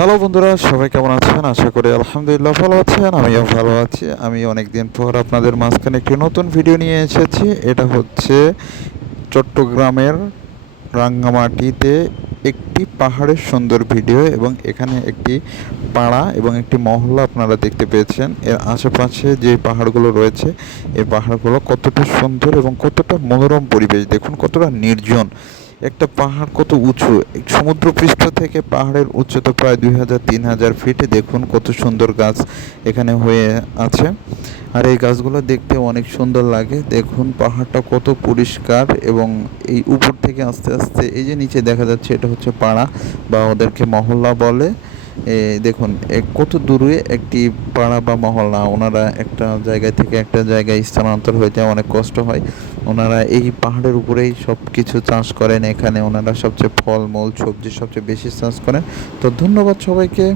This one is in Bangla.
হ্যালো বন্ধুরা, সবাই কেমন আছেন? আশা করি আলহামদুলিল্লাহ ভালো আছেন। আমিও ভালো আছি। আমি অনেকদিন পর আপনাদের মাঝখানে একটি নতুন ভিডিও নিয়ে এসেছি। এটা হচ্ছে চট্টগ্রামের রাঙ্গামাটিতে একটি পাহাড়ের সুন্দর ভিডিও, এবং এখানে একটি পাড়া এবং একটি মহল্লা আপনারা দেখতে পেয়েছেন। এর আশেপাশে যে পাহাড়গুলো রয়েছে, এই পাহাড়গুলো কতটা সুন্দর এবং কতটা মনোরম পরিবেশ দেখুন, কতটা নির্জন। একটা পাহাড় কত উঁচু, সমুদ্রপৃষ্ঠ থেকে পাহাড়ের উচ্চতা প্রায় 2000-3000 ফিটে। দেখুন কত সুন্দর গাছ এখানে হয়ে আছে, আর এই গাছগুলো দেখতে অনেক সুন্দর লাগে। দেখুন পাহাড়টা কত পরিষ্কার, এবং এই উপর থেকে আস্তে আস্তে এই যে নিচে দেখা যাচ্ছে, এটা হচ্ছে পাড়া বা ওদেরকে মহল্লা বলে। দেখুন কত দূরে একটি পাড়া বা মহল্লা। ওনারা একটা জায়গা থেকে একটা জায়গায় স্থানান্তর হইতে অনেক কষ্ট হয়। ওনারা এই পাহাড়ের উপরেই সব কিছু চাষ করেন। এখানে ওনারা সবচেয়ে ফলমূল সবজি সবচেয়ে বেশি চাষ করেন। তো ধন্যবাদ সবাইকে।